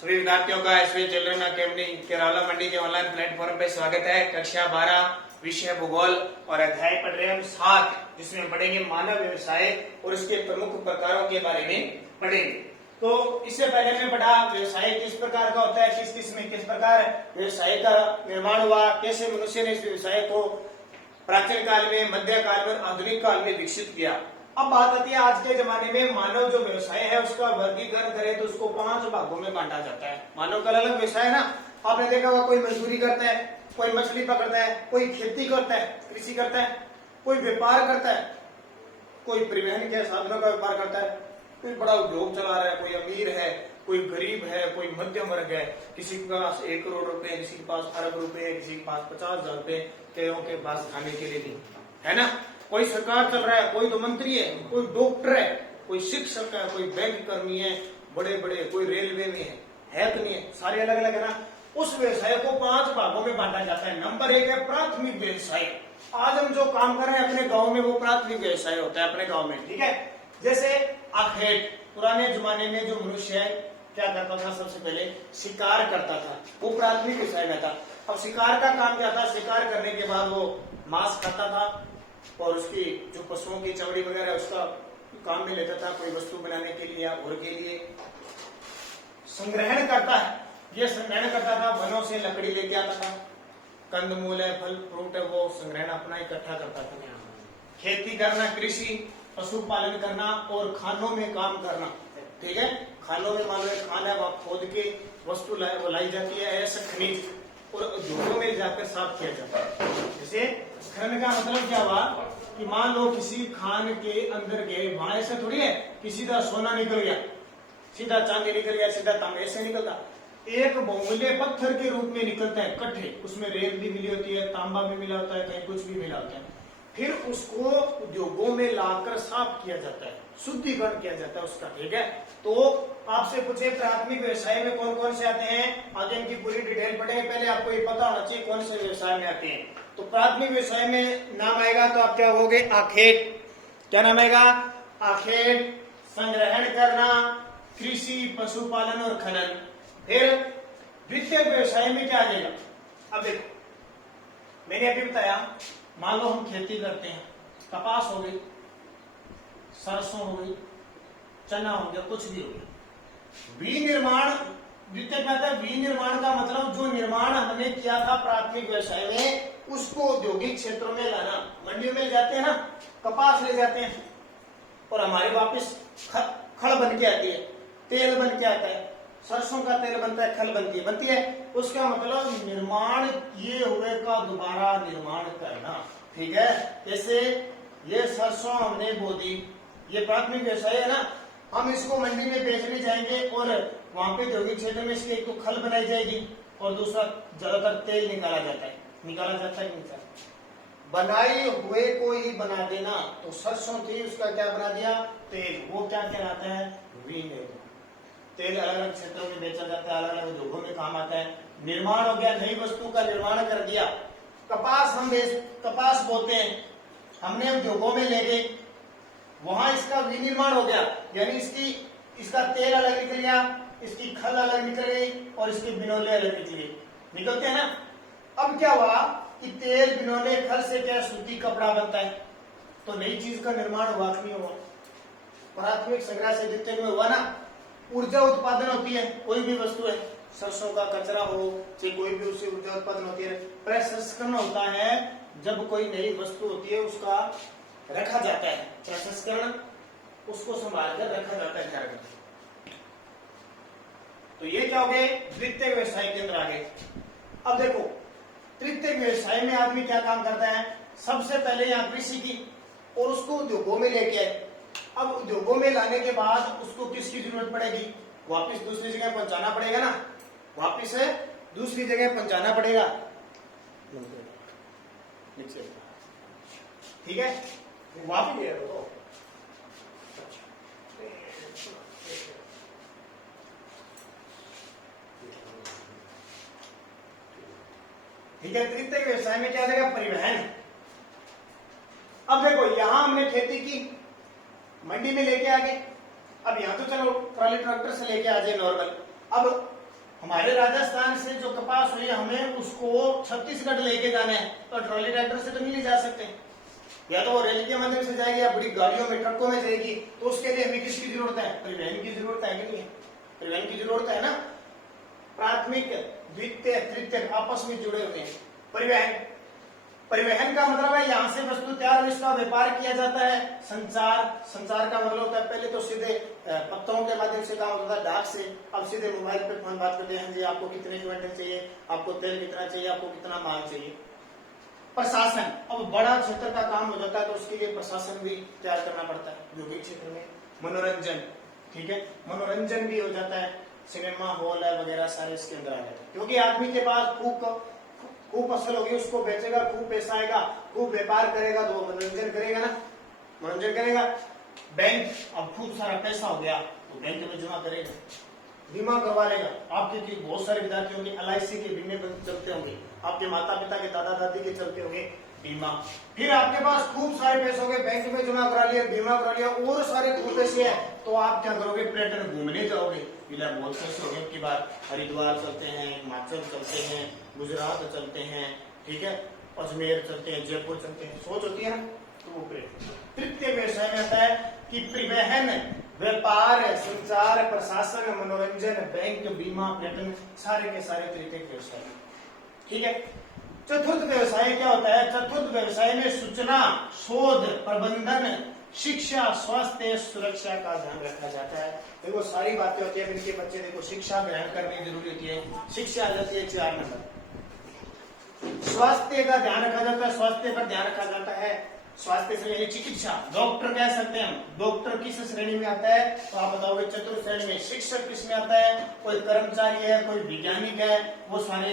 सभी विद्यार्थियों का एसवी चिल्ड्रन अकेडमी केराला मंडी के ऑनलाइन प्लेटफॉर्म पे स्वागत है। कक्षा 12 विषय भूगोल और अध्याय पढ़ रहे हम 7, जिसमें पढ़ेंगे मानव व्यवसाय और उसके प्रमुख प्रकारों के बारे में पढ़ेंगे। तो इससे पहले हमने पढ़ा व्यवसाय किस प्रकार का होता है, किस किस में किस प्रकार व्यवसाय का निर्माण हुआ, कैसे मनुष्य ने इस व्यवसाय को प्राचीन काल में, मध्य काल में, आधुनिक काल में विकसित किया। अब बात आती है आज के जमाने में मानव जो व्यवसाय है उसका वर्गीकरण करें तो उसको 5 भागों में बांटा जाता है। मानव का अलग व्यवसाय है ना, आपने देखा होगा, कोई मजदूरी करता है, कोई मछली पकड़ता है, कोई खेती करता है, कृषि करता है, कोई व्यापार करता है, कोई परिवहन के साधनों का व्यापार करता है, कोई बड़ा उद्योग चला रहा है, कोई अमीर है, कोई गरीब है, कोई मध्यम वर्ग है, किसी के पास 1 करोड़ रुपए, किसी के पास अरब रुपए, किसी के पास 50,000 रुपए, कईयों के पास खाने के लिए नहीं है ना। कोई सरकार चल रहा है, कोई तो मंत्री है, कोई डॉक्टर है, कोई शिक्षक है, कोई बैंक कर्मी है, बड़े बड़े, कोई रेलवे में है कि नहीं है, सारे अलग अलग है ना। उस व्यवसाय को 5 भागों में बांटा जाता है। नंबर 1 है प्राथमिक व्यवसाय। आज हम जो काम कर रहे हैं अपने गांव में वो प्राथमिक व्यवसाय होता है अपने गांव में, ठीक है। जैसे आखेट, पुराने जमाने में जो मनुष्य है क्या करता था, सबसे पहले शिकार करता था, वो प्राथमिक व्यवसाय में था। अब शिकार का काम क्या था, शिकार करने के बाद वो मांस खाता था और उसकी जो पशुओं की चमड़ी वगैरह उसका काम में लेता था, कोई वस्तु बनाने के लिए या और के लिए। संग्रहण करता है, ये संग्रहण करता था, वनों से लकड़ी लेके आता था, कंदमूल है, फल फ्रूट है, वो संग्रहण अपना इकट्ठा करता था। खेती करना, कृषि, पशुपालन करना और खानों में काम करना, ठीक है। खानों में मान लो खान है, वहां खोद के वस्तु लाई जाती है, ऐसा खनिज, और उद्योगों में जाकर साफ किया जाता है। जैसे खनन का मतलब क्या हुआ कि मान लो किसी खान के अंदर गए, वहां ऐसा थोड़ी है कि सीधा सोना निकल गया, सीधा चांदी निकल गया, सीधा तांबा, ऐसे निकलता। एक बहुमूल्य पत्थर के रूप में निकलता है कट्ठे, उसमें रेत भी मिली होती है, तांबा भी मिला होता है, कहीं कुछ भी मिला होता है। फिर उसको उद्योगों में लाकर साफ किया जाता है, शुद्धिकरण किया जाता है उसका, ठीक है। तो आपसे पूछे प्राथमिक व्यवसाय में कौन कौन से आते हैं, आगे इनकी पूरी डिटेल पढ़ेंगे। पहले आपको ये पता होना चाहिए कौन से व्यवसाय में आते हैं। तो प्राथमिक व्यवसाय में नाम आएगा तो आप क्या होगे, आखेट। क्या नाम आएगा, आखेट, संग्रहण करना, कृषि, पशुपालन और खनन। फिर द्वितीय व्यवसाय में क्या आ जाएगा, अब देखो मैंने अभी बताया, मान लो हम खेती करते हैं, कपास हो गई, सरसों हो गई, चना हो गया, कुछ भी हो गया। विनिर्माण, द्वितीय क्या था, विनिर्माण का मतलब जो निर्माण हमने किया था प्राथमिक व्यवसाय में उसको औद्योगिक क्षेत्रों में लाना। मंडियों में जाते हैं ना, कपास ले जाते हैं और हमारे वापस खल बन के आती है, तेल बन के आता है, सरसों का तेल बनता है, खल बनती है। उसका मतलब निर्माण किए हुए का दोबारा निर्माण करना, ठीक है। जैसे ये सरसों हमने बो दी, ये प्राथमिक व्यवसाय है ना, हम इसको मंडी में बेचने जाएंगे और वहां पे औद्योगिक क्षेत्र में इसकी एक तो खल बनाई जाएगी और दूसरा ज्यादातर तेल निकाला जाता है कि नहीं, बनाई हुए को ही बना देना। तो सरसों थी, उसका क्या बना दिया, तेल। वो क्या कहलाता है, विनिर्माण। तेल अलग अलग क्षेत्रों में बेचा जाता है, अलग अलग उद्योगों में काम आता है। निर्माण हो गया, नई वस्तु का निर्माण कर दिया। कपास हम कपास बोते हैं, हमने उद्योगों में ले गए, वहां इसका विनिर्माण हो गया, यानी इसका तेल अलग निकल गया, इसकी खल अलग निकल गई और इसके बिनौले अलग निकले, निकलते हैं ना। अब क्या हुआ कि तेल, बिनौले, खल से क्या सूती कपड़ा बनता है, तो नई चीज का निर्माण हुआ कि नहीं हुआ। प्राथमिक संग्रह से द्वितीय में हुआ ना। ऊर्जा उत्पादन होती है, कोई भी वस्तु है, सरसों का कचरा हो चाहे कोई भी, उससे ऊर्जा उत्पादन होती है। प्रसंस्करण होता है जब कोई नई वस्तु होती है उसका रखा जाता है, प्रसंस्करण, उसको संभाल कर रखा जाता है घर में। तो ये क्या हो गए, द्वितीय व्यवसाय के अंदर आ गए। अब देखो तृतीय व्यवसाय में आदमी क्या काम करता है, सबसे पहले यहाँ कृषि की और उसको उद्योगों में लेके आए। अब उद्योगों में लाने के बाद उसको किसकी जरूरत पड़ेगी, वापस दूसरी जगह पहुंचाना पड़ेगा ना, वापस है दूसरी जगह पहुंचाना पड़ेगा, ठीक है। वापस ठीक है। तृतीय व्यवसाय में क्या देगा, परिवहन। अब देखो यहां हमने खेती की, मंडी में लेके आ गए। अब यहाँ तो चलो ट्रॉली ट्रैक्टर से लेके आ जाए नॉर्मल। अब हमारे राजस्थान से जो कपास हुई हमें उसको छत्तीसगढ़ लेके जाना है, तो ट्रॉली ट्रैक्टर से तो नहीं जा सकते, या तो वो रेल के माध्यम से जाएगी या बड़ी गाड़ियों में ट्रकों में जाएगी। तो उसके लिए हमें किसकी जरूरत है? परिवहन की जरूरत है कि नहीं है? परिवहन की जरूरत है ना। प्राथमिक द्वितीय तृतीय आपस में जुड़े हुए हैं। परिवहन, परिवहन का मतलब है यहाँ से वस्तु तैयार हुई इसका व्यापार किया जाता है। संचार, संचार का मतलब होता है पहले तो सीधे पत्रों के माध्यम से काम होता था, डाक से, अब सीधे मोबाइल पे फोन बात करते हैं, जी आपको कितने क्विंटल चाहिए, आपको तेल कितना चाहिए, आपको कितना माल चाहिए। प्रशासन, अब बड़ा क्षेत्र का काम हो जाता है तो उसके लिए प्रशासन भी तैयार करना पड़ता है। जो भी क्षेत्र में मनोरंजन, ठीक है, मनोरंजन भी हो जाता है, सिनेमा हॉल है वगैरह सारे इसके अंदर आ जाते हैं। क्योंकि आदमी के पास खूब फसल होगी, उसको बेचेगा, खूब पैसा आएगा, खूब व्यापार करेगा तो मनोरंजन करेगा ना, मनोरंजन करेगा। बैंक, अब खूब सारा पैसा हो गया तो बैंक में जमा करेगा, बीमा करवा लेगा। आपके बहुत सारे विद्यार्थियों के LIC के बीमे चलते होंगे, आपके माता पिता के दादा दादी के चलते होंगे बीमा। फिर आपके पास खूब सारे पैसे होंगे, बैंक में जमा करा लिया, बीमा करा लिया, और सारे खूब पैसे हैं, तो आप क्या करोगे? पर्यटन घूमने जाओगे। बहुत पैसे हो गए की बार, हरिद्वार चलते हैं, हिमाचल चलते हैं, गुजरात चलते हैं, ठीक है, अजमेर चलते हैं, जयपुर चलते हैं, सोच होती है ना। तो वो तृतीय व्यवसाय में आता है कि परिवहन, व्यापार, संचार, प्रशासन, मनोरंजन, बैंक, बीमा, पर्यटन, सारे के सारे तृतीय व्यवसाय, ठीक है। चतुर्थ व्यवसाय क्या होता है? चतुर्थ व्यवसाय में सूचना, शोध, प्रबंधन, शिक्षा, स्वास्थ्य, सुरक्षा का ध्यान रखा जाता है। देखो सारी बातें होती है, इनके बच्चे देखो शिक्षा ग्रहण करनी जरूरी होती है। शिक्षा आ जाती है 4 नंबर। स्वास्थ्य का ध्यान रखा जाता है, स्वास्थ्य पर ध्यान रखा जाता है। स्वास्थ्य से यानी चिकित्सा, डॉक्टर कह सकते हैं हम। डॉक्टर किस श्रेणी में आता है? तो आप बताओगे चतुर्थ श्रेणी में। शिक्षक किस में आता है? कोई कर्मचारी है, कोई वैज्ञानिक है, वो सारे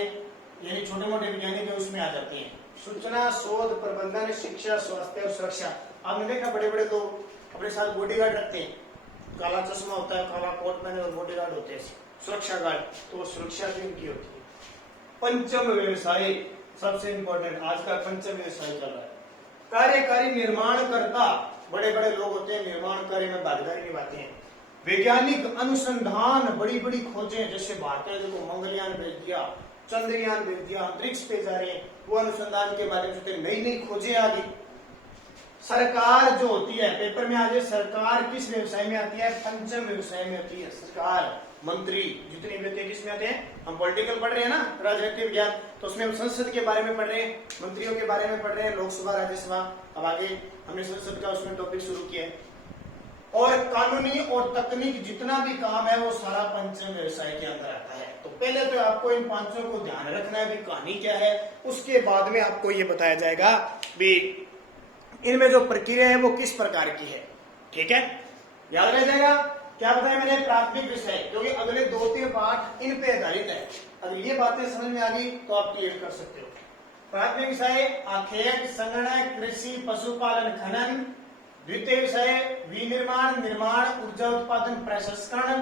यानी छोटे मोटे वैज्ञानिक है उसमें आ जाते हैं। सूचना, शोध, प्रबंधन, शिक्षा, स्वास्थ्य और सुरक्षा। आपने देखा बड़े बड़े लोग अपने साथ बॉडीगार्ड रखते हैं, काला चश्मा होता है, काला कोट पहने और बॉडीगार्ड होते हैं, सुरक्षा गार्ड, तो सुरक्षा भी उनकी होती है। पंचम व्यवसाय सबसे इंपॉर्टेंट, आज का पंचम व्यवसाय चल रहा है। कार्यकारी निर्माणकर्ता, बड़े बड़े लोग होते हैं, निर्माण कार्य में भागीदारी निभाते हैं। वैज्ञानिक अनुसंधान, बड़ी बड़ी खोजें, जैसे भारत ने देखो मंगलयान भेज दिया, चंद्रयान भेज दिया, अंतरिक्ष पे जा रहे हैं, वो अनुसंधान के माध्यम से नई नई खोजें आ गई। सरकार जो होती है, पेपर में आज सरकार किस व्यवसाय में आती है? पंचम व्यवसाय में आती है। सरकार, मंत्री, जितने भी होते हैं किस में आते हैं? हम पॉलिटिकल पढ़ रहे हैं ना, राजनीति विज्ञान, तो उसमें हम संसद के बारे में पढ़ रहे हैं, मंत्रियों के बारे में पढ़ रहे हैं, लोकसभा, राज्यसभा। अब आगे हमने संसद का उसमें टॉपिक शुरू किया है। और कानूनी और तकनीक जितना भी काम है वो सारा पंचम व्यवसाय के अंदर आता है। तो पहले तो आपको इन पांचों को ध्यान रखना है, भी कहानी क्या है, उसके बाद में आपको ये बताया जाएगा भी इनमें जो प्रक्रिया है वो किस प्रकार की है, ठीक है, याद रह जाएगा। क्या बताया मैंने? प्राथमिक विषय, क्योंकि अगले 2-3 पाठ इन पे आधारित है। अगर ये बातें समझ में आ गई तो आप क्लियर कर सकते हो। प्राथमिक विषय आखेट, संगणक, कृषि, पशुपालन, खनन। द्वितीय विषय विनिर्माण, निर्माण, ऊर्जा उत्पादन, प्रसंस्करण।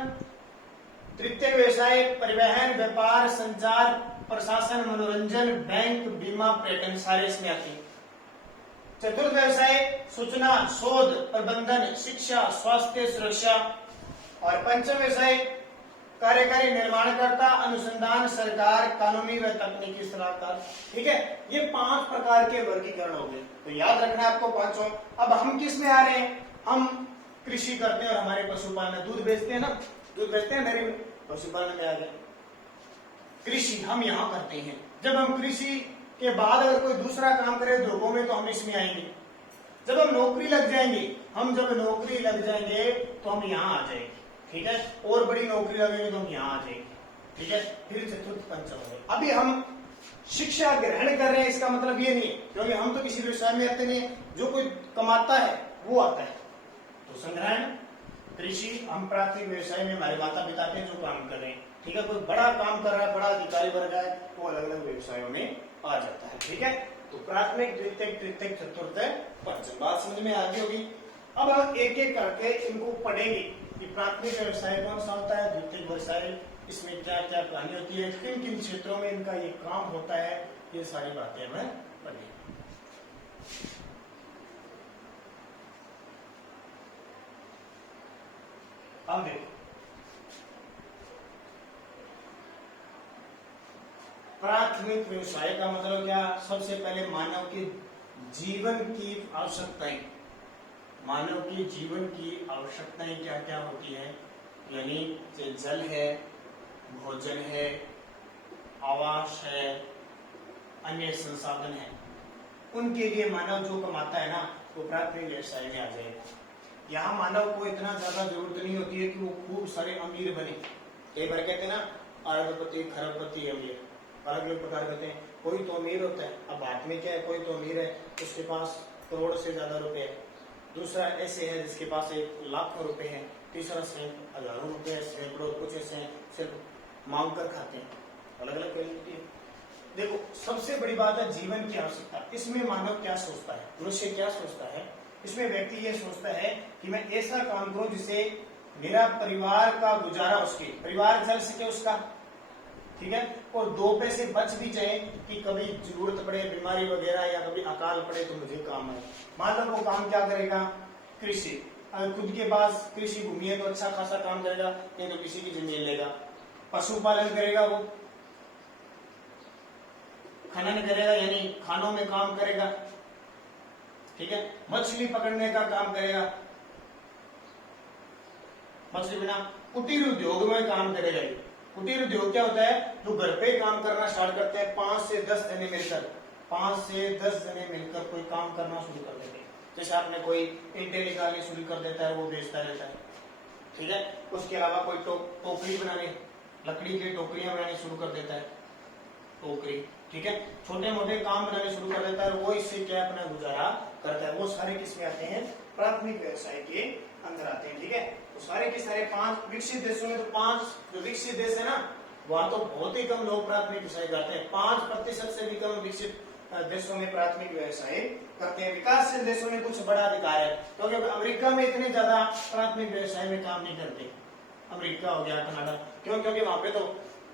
तृतीय व्यवसाय परिवहन, व्यापार, संचार, प्रशासन, मनोरंजन, बैंक, बीमा, पर्यटन, सारे इसमें आते हैं। चतुर्थ व्यवसाय सूचना, शोध, प्रबंधन, शिक्षा, स्वास्थ्य, सुरक्षा। और पंचम व्यवसाय कार्यकारी निर्माणकर्ता, अनुसंधान, सरकार, कानूनी व तकनीकी सलाहकार। ठीक है, ये 5 प्रकार के वर्गीकरण हो गए, तो याद रखना है आपको पांचों। अब हम किस में आ रहे हैं? हम कृषि करते हैं और हमारे पशुपालन, दूध बेचते हैं ना, दूध बेचते हैं, मेरे पशुपालन में आ गए। कृषि हम यहाँ करते हैं। जब हम कृषि के बाद अगर कोई दूसरा काम करे उद्योगों में तो हम इसमें आएंगे। जब हम नौकरी लग जाएंगे, जब नौकरी लग जाएंगे तो हम यहाँ आ जाएंगे, ठीक है, और बड़ी नौकरी लगेगी तो हम यहाँ आ जाएंगे, ठीक है। फिर चतुर्थ पंचम हो गए। अभी हम शिक्षा ग्रहण कर रहे हैं, इसका मतलब ये नहीं, क्योंकि हम तो किसी व्यवसाय में आते नहीं, जो कोई कमाता है वो आता है। तो संग्रहण, कृषि, हम प्राथमिक व्यवसाय में हमारे माता पिता के जो काम कर रहे हैं, ठीक है, कोई बड़ा काम कर रहा है, बड़ा अधिकारी वर्ग है, वो अलग अलग व्यवसायों में आ जाता है, ठीक है। तो प्राथमिक, द्वितीय, तृतीय, चतुर्थ, पंचम, बात समझ में आ गई होगी। अब हम एक एक करके इनको पढ़ेंगे कि प्राथमिक व्यवसाय कौन सा होता है, द्वितीय व्यवसाय, इसमें क्या क्या कहानी होती है, किन किन क्षेत्रों में इनका ये काम होता है, ये सारी बातें हमें पढ़ेंगे। अब देखो, प्राथमिक व्यवसाय का मतलब क्या? सबसे पहले मानव के जीवन की आवश्यकताएं, मानव की जीवन की आवश्यकताएं क्या क्या होती है, यानी जल है, भोजन है, आवास है, अन्य संसाधन है, उनके लिए मानव जो कमाता है ना वो प्राथमिक व्यवसाय में आ जाएगा। यहाँ मानव को इतना ज्यादा जरूरत नहीं होती है कि वो खूब सारे अमीर बने। कई बार कहते हैं ना अरबपति खरबपति अमीर, अलग अलग प्रकार कहते हैं। कोई तो अमीर होता है, अब बात में क्या है, कोई तो अमीर है उसके पास करोड़ से ज्यादा रुपए है, दूसरा ऐसे है जिसके पास 1,00,000 रुपए है, तीसरा से हजारों रुपए, सैकड़ों, कुछ ऐसे हैं सिर्फ मांग कर खाते हैं, अलग अलग क्वालिटी है। देखो सबसे बड़ी बात है जीवन की आवश्यकता। इसमें मानव क्या सोचता है, मनुष्य क्या सोचता है, इसमें व्यक्ति ये सोचता है कि मैं ऐसा काम करूं जिससे मेरा परिवार का गुजारा, उसके परिवार चल सके उसका, ठीक है, और 2 पैसे बच भी जाए कि कभी जरूरत पड़े, बीमारी वगैरह या कभी अकाल पड़े तो मुझे काम आए। मान लो वो काम क्या करेगा, कृषि, अगर खुद के पास कृषि भूमि है तो अच्छा खासा काम करेगा, नहीं तो किसी की जमीन लेगा। पशुपालन करेगा, वो खनन करेगा यानी खानों में काम करेगा, ठीक है, मछली पकड़ने का काम करेगा, मछली बिना, कुटीर उद्योग में काम करेगा। कुटीर उद्योग क्या होता है, जो घर पे काम करना स्टार्ट करते हैं 5 से 10 जने मिलकर, 5 से 10 जने मिलकर कोई काम करना शुरू कर देते हैं। जैसे आपने कोई ईंटें निकालनी शुरू कर देता है, वो बेचता रहता है, ठीक है। उसके अलावा कोई टोकरी बनाने, लकड़ी की टोकरियां बनानी शुरू कर देता है, टोकरी, ठीक है, छोटे मोटे काम बनाने शुरू कर देता है, वो इससे क्या अपना गुजारा करता है। वो सारे किसमें आते हैं, प्राथमिक व्यवसाय के अंदर आते हैं, ठीक है। तो सारे के सारे 5 विकसित देशों में, तो 5 जो विकसित देश है ना वहां तो बहुत ही कम लोग प्राथमिक व्यवसाय करते हैं, 5% से भी कम विकसित देशों में प्राथमिक व्यवसाय करते हैं। विकासशील देशों में कुछ बड़ा अधिकार है, क्योंकि अमेरिका में इतने ज्यादा प्राथमिक व्यवसाय में काम नहीं करते, अमेरिका हो गया, कनाडा, क्यों, क्योंकि वहां पे तो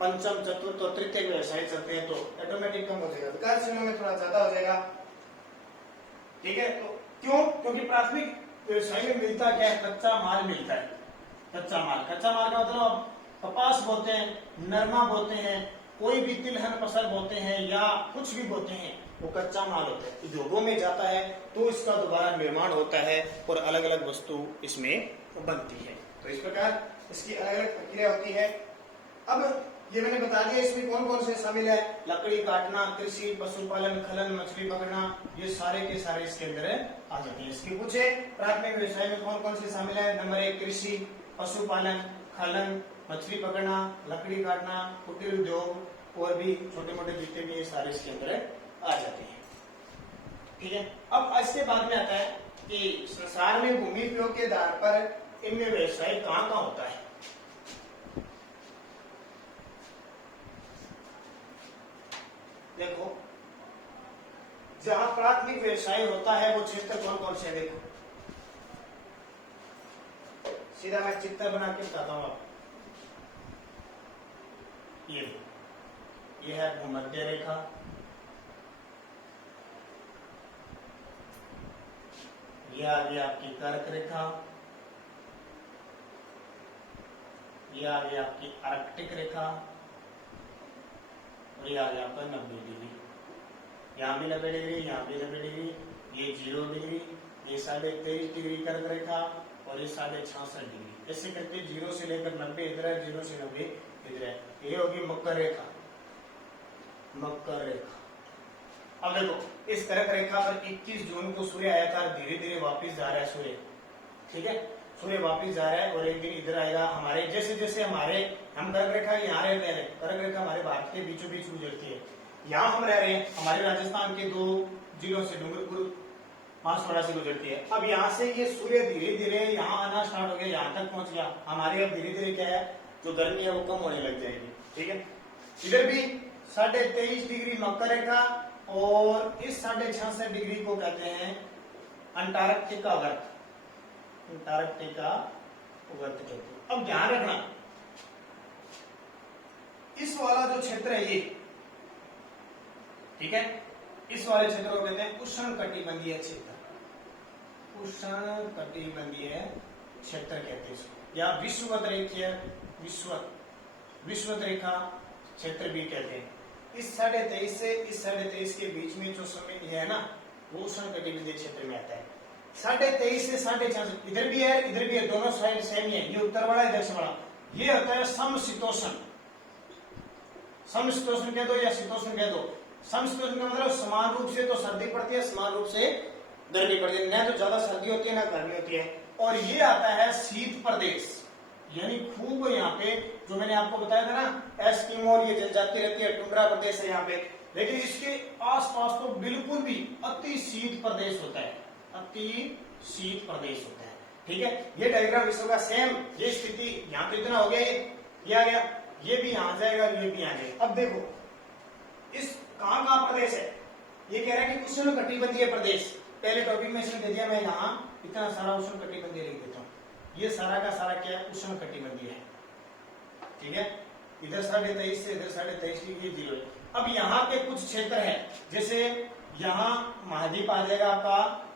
पंचम चतुर्थ और तृतीय व्यवसाय चलते हैं, तो ऑटोमेटिक कम हो जाएगा। विकासशीलों में थोड़ा ज्यादा हो जाएगा, ठीक है। तो क्यों, क्योंकि प्राथमिक व्यवसाय में मिलता क्या है, कच्चा माल मिलता है, कच्चा माल। कच्चा माल का मतलब कपास बोते हैं, नरमा बोते हैं, कोई भी तिलहन फसल बोते हैं या कुछ भी बोते हैं, वो कच्चा माल होता है, उद्योगों में जाता है तो इसका दोबारा निर्माण होता है और अलग अलग वस्तु इसमें बनती है। तो इस प्रकार इसकी अलग अलग प्रक्रिया होती है। अब ये मैंने बता दिया इसमें कौन कौन से शामिल है, लकड़ी काटना, कृषि, पशुपालन, खनन, मछली पकड़ना, ये सारे के सारे इसके अंदर आ जाते हैं। इसके पूछे प्राथमिक व्यवसाय में कौन कौन से शामिल है, नंबर 1 कृषि, पशुपालन, खनन, मछली पकड़ना, लकड़ी काटना, कुटीर उद्योग और भी छोटे मोटे जितने भी ये सारे इसके अंदर आ जाते हैं, ठीक है। अब इसके बाद में आता है कि संसार में भूमि उपयोग के आधार पर इनमें व्यवसाय कहाँ कहाँ होता है। देखो जहां प्राथमिक व्यवसाय होता है वो क्षेत्र कौन कौन से, देखो सीधा मैं चित्र बना के बताता हूं आपको। ये है भूमध्य रेखा, ये आ गई आपकी कर्क रेखा, ये आ गई आपकी आर्कटिक रेखा, और ये आ गया आपका 90 डिग्री, यहाँ भी 90 डिग्री, यहाँ भी 90 डिग्री, ये 0 डिग्री, ये 23.5 डिग्री कर्क रेखा और ये 66.5 डिग्री। ऐसे करके 0 से लेकर 90 इधर है, 0 से 90 इधर है। ये होगी मकर रेखा, मकर रेखा। अब देखो इस कर्क रेखा पर 21 जून को सूर्य आया था, धीरे धीरे वापिस जा रहा है सूर्य, ठीक है, सूर्य वापिस जा रहा है और एक दिन इधर आएगा। हमारे जैसे जैसे हम कर्क रेखा यहाँ रहते हैं, कर्क रेखा हमारे भारत के बीचों बीच गुजरती है, यहाँ हम रह रहे हैं, हमारे राजस्थान के 2 जिलों से डूंगरपुर बांसवाड़ा से गुजरती है। अब यहाँ से ये सूर्य धीरे धीरे यहाँ आना स्टार्ट हो गया, यहाँ तक पहुंच गया। हमारे अब धीरे धीरे क्या है, जो गर्मी है वो कम होने लग जाएगी, ठीक है। इधर भी 23.5 डिग्री मकर रेखा और इस 66.5 डिग्री को कहते हैं अंटार्कटिका वर्त, अंटार्कटिका वर्त कहते हैं। अब ध्यान रखना इस वाला जो क्षेत्र है ये, ठीक है, इस वाले क्षेत्र को कहते हैं उष्ण कटिबंधीय क्षेत्र, उष्ण कटिबंधीय क्षेत्र कहते हैं इसको, या विषुवत रेखा क्षेत्र भी कहते हैं। इस 23.5 से इस 23.5 के बीच में जो समय है ना, वो उष्णकटिबंधीय क्षेत्र में आता है। 23.5 से 4.5 इधर भी है, दोनों साइड सेम ही है, ये उत्तर वाला है दक्षिण वाला, ये होता है समशीतोष्ण। समशीतोष्ण कह दो या शीतोष्ण कह दो। समशीतोष्ण का मतलब समान रूप से तो सर्दी पड़ती है, समान रूप से गर्मी पड़ती है, ना तो ज्यादा सर्दी होती है ना गर्मी होती है। और ये आता है शीत प्रदेश, यानी खूब यहाँ पे जो मैंने आपको बताया था ना एस्किमो और ये जनजाति रहती है, टुंड्रा प्रदेश है यहाँ पे, लेकिन इसके आसपास तो बिल्कुल भी अति शीत प्रदेश होता है, अति शीत प्रदेश होता है। ठीक है, ये डायग्राम विश्व का सेम, ये स्थिति यहाँ पे इतना हो गया, ये आ गया, ये भी यहाँ जाएगा, ये भी यहाँ जाएगा। अब देखो इस कहाँ प्रदेश है, ये कह रहा है कि उष्णकटिबंधीय प्रदेश। पहले टॉपिक में इसने दे दिया, मैं यहाँ इतना सारा उष्णकटिबंधीय लिख देता हूँ। ये सारा का सारा क्या है, उष्णकटिबंधीय है। ठीक है, इधर 23.5 से इधर 23.5 की 0 है। अब यहाँ पे कुछ क्षेत्र है, जैसे यहाँ महाद्वीप आ जाएगा आपका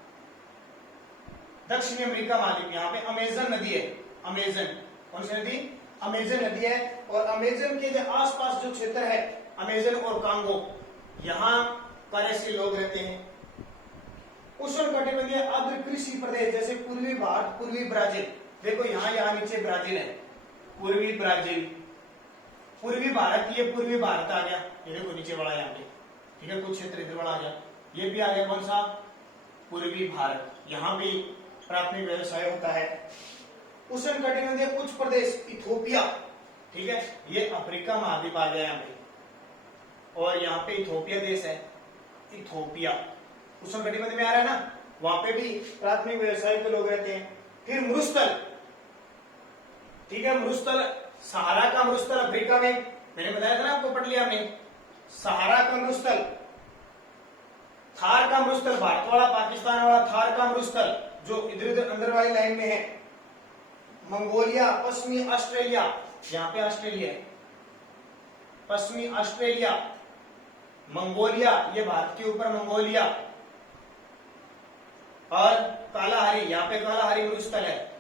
दक्षिणी अमेरिका महाद्वीप, यहाँ पे अमेजन नदी है, अमेजन, कौन सी नदी, अमेजन नदी है। और अमेजन के जो आसपास जो क्षेत्र है, अमेजन और कांगो, यहाँ पर ऐसे लोग रहते हैं। उष्णकटिबंधीय आर्द्र कृषि प्रदेश, जैसे पूर्वी भारत, पूर्वी ब्राजील, देखो यहाँ नीचे ब्राजील है, पूर्वी ब्राजील, पूर्वी भारत, ये पूर्वी भारत आ गया, ये देखो नीचे बड़ा यहाँ पे। ठीक है, कुछ क्षेत्र इधर बड़ा आ गया, ये भी आ गया, कौन सा, पूर्वी भारत, यहाँ भी प्राथमिक व्यवसाय होता है। उष्णकटिबंधीय कुछ प्रदेश, इथोपिया, ठीक है, ये अफ्रीका महाद्वीप आ गया यहाँ पे, और यहाँ पे इथोपिया देश है, इथोपिया उष्णकटिबंध में आ रहा है ना, वहां पे भी प्राथमिक व्यवसाय के लोग रहते हैं। फिर मरुस्थल, ठीक है, मरुस्थल, सहारा का मरुस्थल अफ्रीका में, मैंने बताया था ना आपको, पढ़ लिया आपने, सहारा का मरुस्थल, थार का मरुस्थल, भारत वाला, पाकिस्तान वाला थार का मरुस्थल जो इधर उधर अंदर वाली लाइन में है, मंगोलिया, पश्चिमी ऑस्ट्रेलिया, यहाँ पे ऑस्ट्रेलिया है, पश्चिमी ऑस्ट्रेलिया, मंगोलिया, ये भारत के ऊपर मंगोलिया, और कालाहारी, यहाँ पे कालाहारी मरुस्थल है।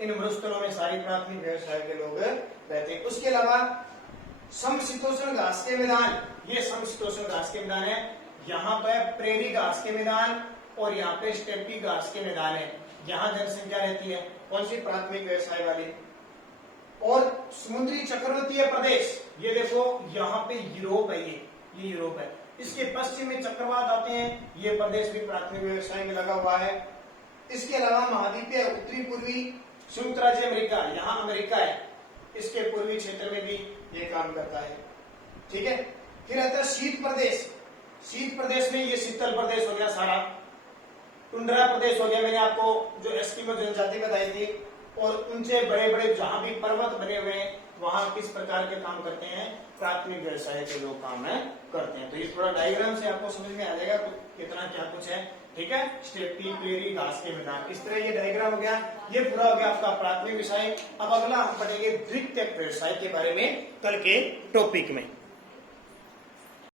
इन मरुस्थलों में सारी प्राथमिक व्यवसाय के लोग रहते हैं। उसके अलावा समशीतोष्ण घास के मैदान, ये समशीतोष्ण घास के मैदान है, यहाँ पे प्रेरी घास के मैदान और यहाँ पे स्टेपी घास के मैदान है, यहाँ जनसंख्या रहती है, कौन सी, प्राथमिक व्यवसाय वाली। और समुद्री चक्रवातीय प्रदेश, ये देखो यहाँ पे यूरोप है, ये यूरोप है, इसके पश्चिम में चक्रवात आते हैं, ये प्रदेश भी प्राथमिक व्यवसाय में लगा हुआ है। इसके अलावा महाद्वीपीय उत्तरी पूर्वी संयुक्त राज्य अमेरिका, यहाँ अमेरिका है, इसके पूर्वी क्षेत्र में भी ये काम करता है। ठीक है, फिर आता है शीत प्रदेश, शीत प्रदेश में ये शीतल प्रदेश हो गया सारा, टुंड्रा प्रदेश हो गया, मैंने आपको जो एस्किमो जनजाति बताई थी, और ऊंचे बड़े बड़े जहां भी पर्वत बने हुए हैं वहां किस प्रकार के काम करते हैं, प्राथमिक व्यवसाय के लोग काम करते हैं। तो इस थोड़ा डायग्राम से आपको समझ में आ जाएगा कितना क्या कुछ है। ठीक है, स्टेपी, प्रेरी, घास के मैदान, इस तरह ये डायग्राम हो गया, ये पूरा हो गया आपका प्राथमिक विषय। अब अगला हम पढ़ेंगे द्वितीयक व्यवसाय के बारे में कल के टॉपिक में।